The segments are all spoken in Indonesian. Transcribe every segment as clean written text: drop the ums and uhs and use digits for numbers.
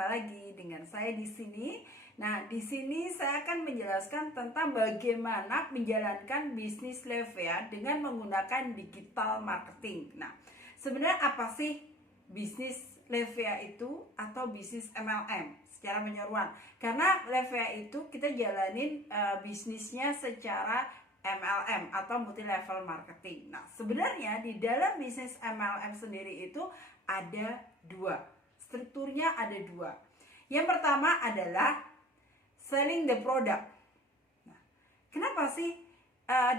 kembali lagi dengan saya di sini. Nah, di sini saya akan menjelaskan tentang bagaimana menjalankan bisnis Levea dengan menggunakan digital marketing. Nah, sebenarnya apa sih bisnis Levea itu atau bisnis MLM secara menyeluruh? Karena Levea itu kita jalanin bisnisnya secara MLM atau multi level marketing. Nah, sebenarnya di dalam bisnis MLM sendiri itu ada dua. Strukturnya ada dua. Yang pertama adalah selling the product. Nah, kenapa sih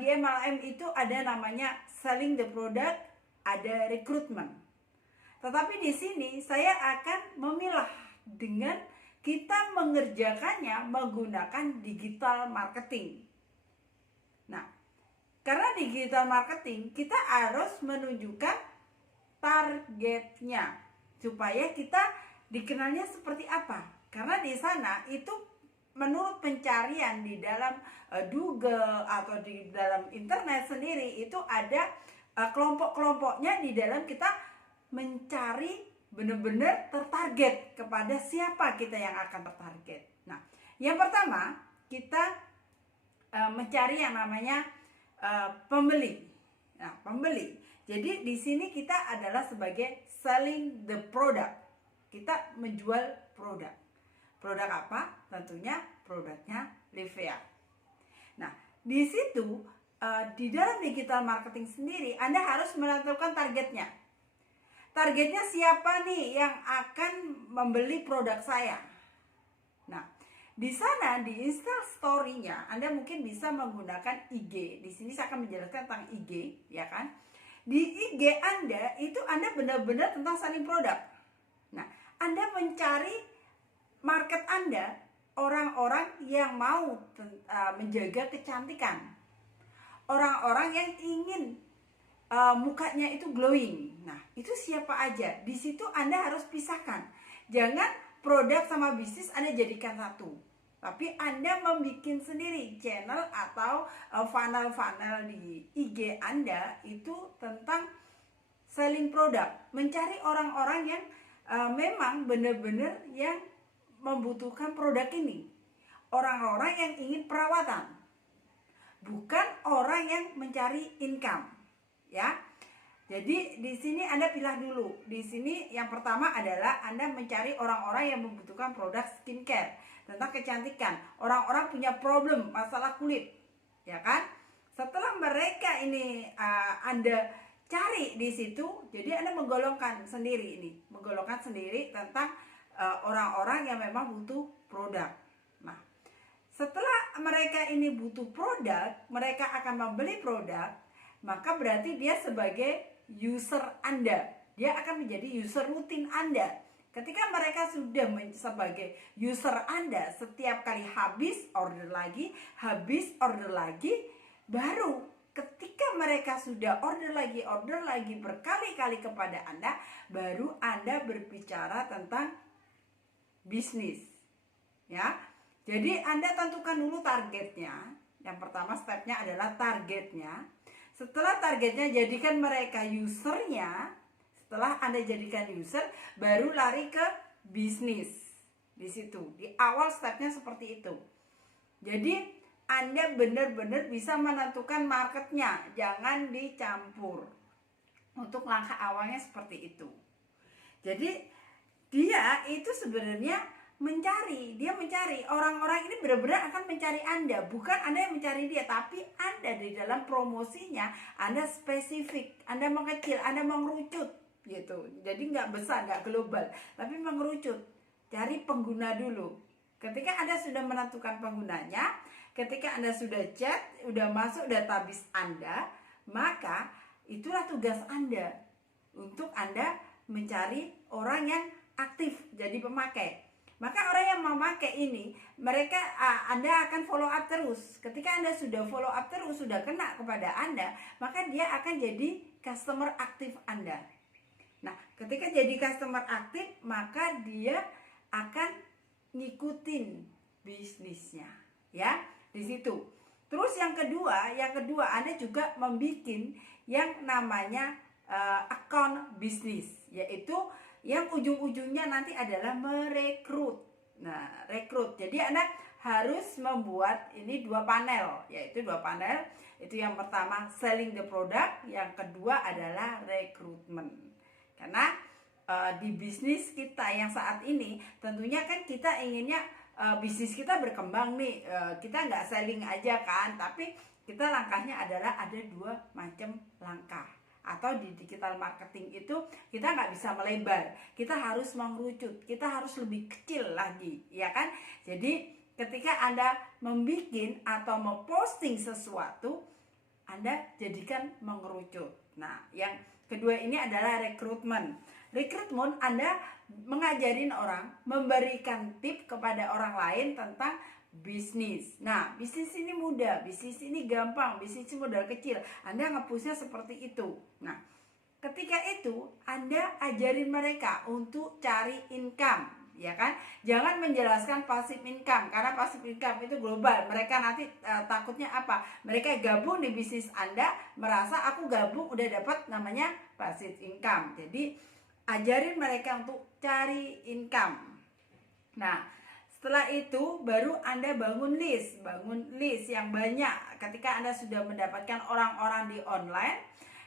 di MLM itu ada namanya selling the product, ada recruitment. Tetapi di sini saya akan memilah dengan kita mengerjakannya menggunakan digital marketing. Nah, karena digital marketing kita harus menunjukkan targetnya supaya kita dikenalnya seperti apa. Karena di sana itu menurut pencarian di dalam Google atau di dalam internet sendiri itu ada kelompok-kelompoknya di dalam kita mencari benar-benar tertarget kepada siapa kita yang akan tertarget. Nah, yang pertama kita mencari yang namanya pembeli. Nah, pembeli. Jadi di sini kita adalah sebagai selling the product. Kita menjual produk. Produk apa? Tentunya produknya Levea. Nah, di situ di dalam digital marketing sendiri Anda harus menentukan targetnya. Targetnya siapa nih yang akan membeli produk saya? Nah, di sana di Insta Story-nya Anda mungkin bisa menggunakan IG. Di sini saya akan menjelaskan tentang IG, ya kan? Di IG Anda itu Anda benar-benar tentang selling produk. Nah, Anda mencari market Anda orang-orang yang mau menjaga kecantikan. Orang-orang yang ingin mukanya itu glowing. Nah, itu siapa aja? Di situ Anda harus pisahkan. Jangan produk sama bisnis Anda jadikan satu. Tapi Anda membuat sendiri channel atau funnel-funnel di IG Anda itu tentang selling produk. Mencari orang-orang yang memang benar-benar yang membutuhkan produk ini. Orang-orang yang ingin perawatan. Bukan orang yang mencari income. Ya. Jadi di sini Anda pilih dulu. Di sini yang pertama adalah Anda mencari orang-orang yang membutuhkan produk skincare tentang kecantikan. Orang-orang punya problem masalah kulit, ya kan? Setelah mereka ini Anda cari di situ, jadi Anda menggolongkan sendiri tentang orang-orang yang memang butuh produk. Nah, setelah mereka ini butuh produk, mereka akan membeli produk, maka berarti dia sebagai user Anda. Dia akan menjadi user rutin Anda. Ketika mereka sudah sebagai user Anda, setiap kali habis order lagi, baru ketika mereka sudah order lagi berkali-kali kepada Anda, baru Anda berbicara tentang bisnis. Ya. Jadi Anda tentukan dulu targetnya. Yang pertama stepnya adalah targetnya. Setelah targetnya jadikan mereka usernya. Setelah Anda jadikan user, baru lari ke bisnis. Di situ, di awal stepnya seperti itu. Jadi Anda benar-benar bisa menentukan marketnya, jangan dicampur. Untuk langkah awalnya seperti itu. Jadi dia itu sebenarnya dia mencari orang-orang ini benar-benar akan mencari Anda, bukan Anda yang mencari dia, tapi Anda di dalam promosinya Anda spesifik, Anda mengecil, Anda mengerucut gitu. Jadi nggak besar, nggak global, tapi mengerucut. Cari pengguna dulu. Ketika Anda sudah menentukan penggunanya, ketika Anda sudah chat, udah masuk database Anda, maka itulah tugas Anda untuk Anda mencari orang yang aktif jadi pemakai. Maka orang yang memakai ini, Anda akan follow up terus. Ketika Anda sudah follow up terus, sudah kena kepada Anda, maka dia akan jadi customer aktif Anda. Nah, ketika jadi customer aktif, maka dia akan ngikutin bisnisnya, ya, di situ. Terus yang kedua Anda juga membuat yang namanya account bisnis, yaitu yang ujung-ujungnya nanti adalah merekrut. Nah, rekrut. Jadi Anda harus membuat ini 2 panel, yaitu 2 panel. Itu yang pertama selling the product, yang kedua adalah rekrutmen. Karena di bisnis kita yang saat ini tentunya kan kita inginnya bisnis kita berkembang nih, kita nggak selling aja kan, tapi kita langkahnya adalah ada 2 macam langkah. Atau di digital marketing itu kita nggak bisa melebar, kita harus mengerucut, kita harus lebih kecil lagi, ya kan? Jadi ketika Anda membuat atau memposting sesuatu, Anda jadikan mengerucut. Nah, yang kedua ini adalah rekrutmen. Rekrutmen Anda mengajarin orang, memberikan tip kepada orang lain tentang bisnis. Nah, bisnis ini mudah, bisnis ini gampang, bisnis ini modal kecil. Anda nge-pushnya seperti itu. Nah, ketika itu Anda ajarin mereka untuk cari income, ya kan? Jangan menjelaskan passive income, karena passive income itu global. Mereka nanti takutnya apa? Mereka gabung di bisnis Anda, merasa aku gabung udah dapat namanya passive income. Jadi ajarin mereka untuk cari income. Nah, setelah itu baru Anda bangun list yang banyak. Ketika Anda sudah mendapatkan orang-orang di online,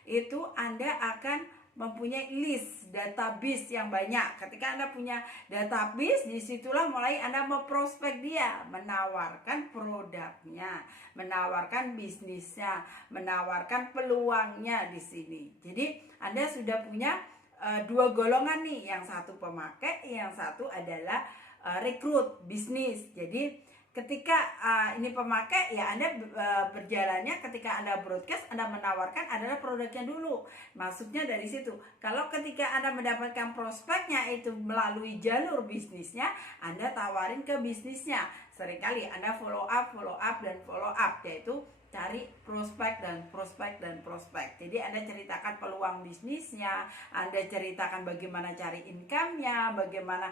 itu Anda akan mempunyai list database yang banyak. Ketika Anda punya database, disitulah mulai Anda memprospek dia, menawarkan produknya, menawarkan bisnisnya, menawarkan peluangnya di sini. Jadi Anda sudah punya 2 golongan nih, yang satu pemakai, yang satu adalah rekrut bisnis. Jadi ketika ini pemakai, ya Anda berjalannya ketika Anda broadcast, Anda menawarkan adalah produknya dulu, masuknya dari situ. Kalau ketika Anda mendapatkan prospeknya itu melalui jalur bisnisnya, Anda tawarin ke bisnisnya. Seringkali Anda follow up, yaitu cari prospek dan prospek. Jadi Anda ceritakan peluang bisnisnya, Anda ceritakan bagaimana cari income-nya, bagaimana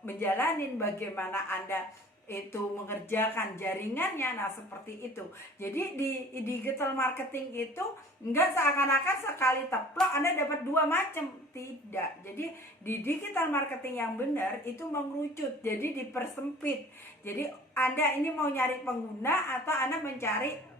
menjalanin, bagaimana Anda itu mengerjakan jaringannya. Nah, seperti itu. Jadi di digital marketing itu enggak seakan-akan sekali teplok Anda dapat 2 macam, tidak. Jadi di digital marketing yang benar itu mengerucut, jadi dipersempit. Jadi Anda ini mau nyari pengguna atau Anda mencari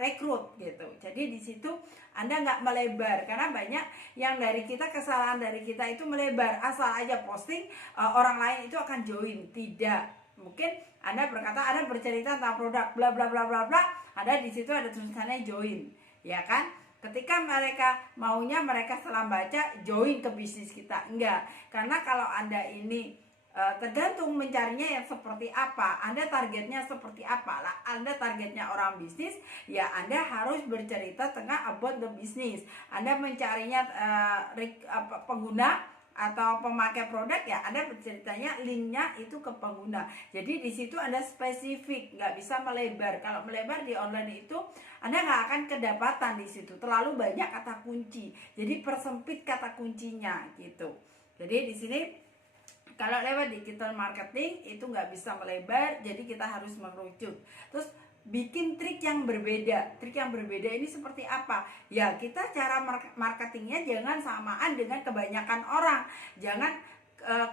rekrut gitu. Jadi di situ Anda nggak melebar, karena banyak yang dari kita, kesalahan dari kita itu melebar, asal aja posting orang lain itu akan join. Tidak, mungkin Anda berkata, Anda bercerita tentang produk bla bla bla bla bla, ada di situ ada tulisannya join, ya kan? Ketika mereka maunya, mereka setelah baca join ke bisnis kita, enggak. Karena kalau Anda ini tergantung mencarinya yang seperti apa, Anda targetnya seperti apa lah. Anda targetnya orang bisnis, ya Anda harus bercerita tentang about the business. Anda mencarinya pengguna atau pemakai produk, ya Anda berceritanya linknya itu ke pengguna. Jadi di situ Anda spesifik, nggak bisa melebar. Kalau melebar di online itu Anda nggak akan kedapatan di situ, terlalu banyak kata kunci. Jadi persempit kata kuncinya gitu. Jadi di sini kalau lewat digital marketing itu nggak bisa melebar, jadi kita harus mengerucut. Terus bikin trik yang berbeda. Trik yang berbeda ini seperti apa? Ya, kita cara marketingnya jangan samaan dengan kebanyakan orang. Jangan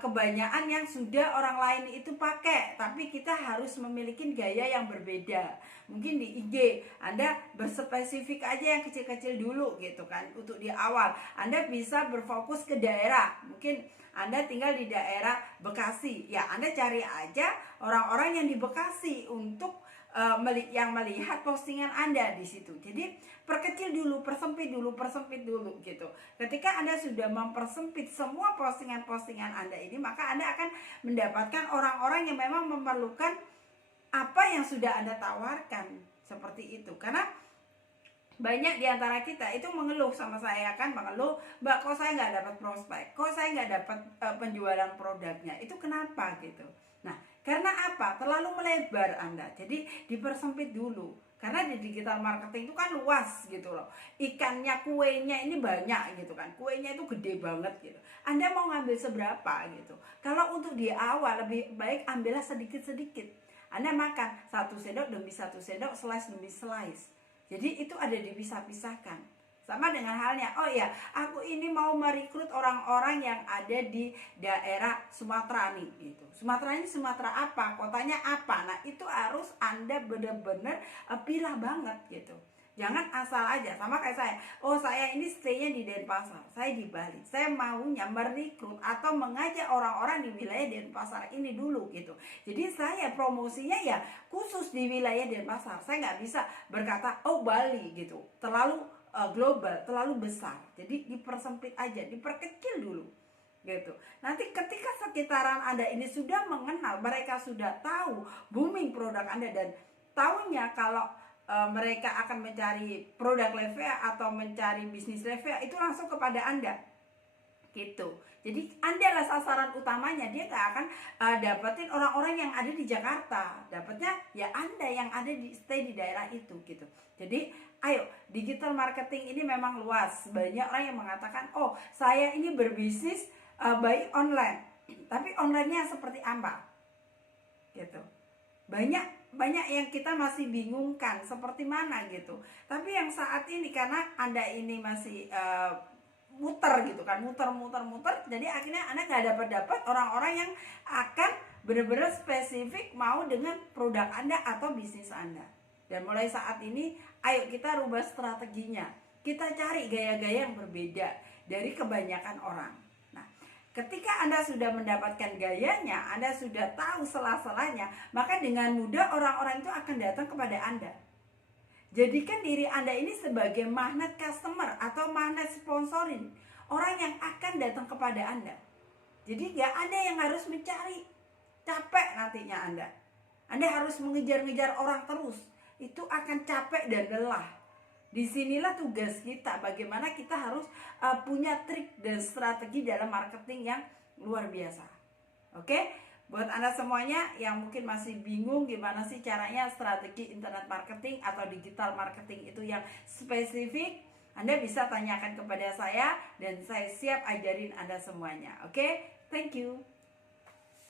kebanyakan yang sudah orang lain itu pakai, tapi kita harus memiliki gaya yang berbeda. Mungkin di IG Anda berspesifik aja yang kecil-kecil dulu gitu kan, untuk di awal. Anda bisa berfokus ke daerah. Mungkin Anda tinggal di daerah Bekasi, ya Anda cari aja orang-orang yang di Bekasi untuk yang melihat postingan Anda di situ. Jadi perkecil dulu, persempit dulu gitu. Ketika Anda sudah mempersempit semua postingan-postingan Anda ini, maka Anda akan mendapatkan orang-orang yang memang memerlukan apa yang sudah Anda tawarkan, seperti itu. Karena banyak di antara kita itu mengeluh sama saya, kan mengeluh, Mbak, kok saya nggak dapat prospek, kok saya nggak dapat penjualan produknya, itu kenapa gitu. Nah, karena apa? Terlalu melebar Anda. Jadi dipersempit dulu. Karena di digital marketing itu kan luas gitu loh. Ikannya, kuenya ini banyak gitu kan. Kuenya itu gede banget gitu. Anda mau ngambil seberapa gitu. Kalau untuk di awal lebih baik ambillah sedikit-sedikit. Anda makan 1 sendok demi 1 sendok, slice demi slice. Jadi itu ada dipisah-pisahkan. Sama dengan halnya, oh ya, aku ini mau merekrut orang-orang yang ada di daerah Sumatera nih, gitu. Sumatera ini Sumatera apa, kotanya apa? Nah, itu harus Anda benar-benar pilah banget gitu. Jangan asal aja, sama kayak saya. Oh, saya ini stay-nya di Denpasar, saya di Bali. Saya maunya merekrut atau mengajak orang-orang di wilayah Denpasar ini dulu gitu. Jadi saya promosinya ya khusus di wilayah Denpasar. Saya nggak bisa berkata, oh Bali gitu, terlalu global, terlalu besar. Jadi dipersempit aja, diperkecil dulu gitu. Nanti ketika sekitaran Anda ini sudah mengenal, mereka sudah tahu booming produk Anda dan tahunya kalau mereka akan mencari produk Levea atau mencari bisnis Levea, itu langsung kepada Anda gitu. Jadi Anda lah sasaran utamanya. Dia gak akan dapetin orang-orang yang ada di Jakarta, dapatnya ya Anda yang ada di stay di daerah itu gitu. Jadi ayo, digital marketing ini memang luas. Banyak orang yang mengatakan, oh saya ini berbisnis by online, tapi online-nya seperti apa gitu. Banyak yang kita masih bingungkan seperti mana gitu. Tapi yang saat ini karena Anda ini masih muter gitu kan, muter, jadi akhirnya Anda nggak dapat orang-orang yang akan benar-benar spesifik mau dengan produk Anda atau bisnis Anda. Dan mulai saat ini, ayo kita rubah strateginya. Kita cari gaya-gaya yang berbeda dari kebanyakan orang. Ketika Anda sudah mendapatkan gayanya, Anda sudah tahu sela-selanya, maka dengan mudah orang-orang itu akan datang kepada Anda. Jadikan diri Anda ini sebagai magnet customer atau magnet sponsorin, orang yang akan datang kepada Anda. Jadi gak ada yang harus mencari, capek nantinya Anda. Anda harus mengejar-ngejar orang terus, itu akan capek dan lelah. Disinilah tugas kita, bagaimana kita harus punya trik dan strategi dalam marketing yang luar biasa. Oke, buat Anda semuanya yang mungkin masih bingung gimana sih caranya strategi internet marketing atau digital marketing itu yang spesifik, Anda bisa tanyakan kepada saya dan saya siap ajarin Anda semuanya. Oke, thank you.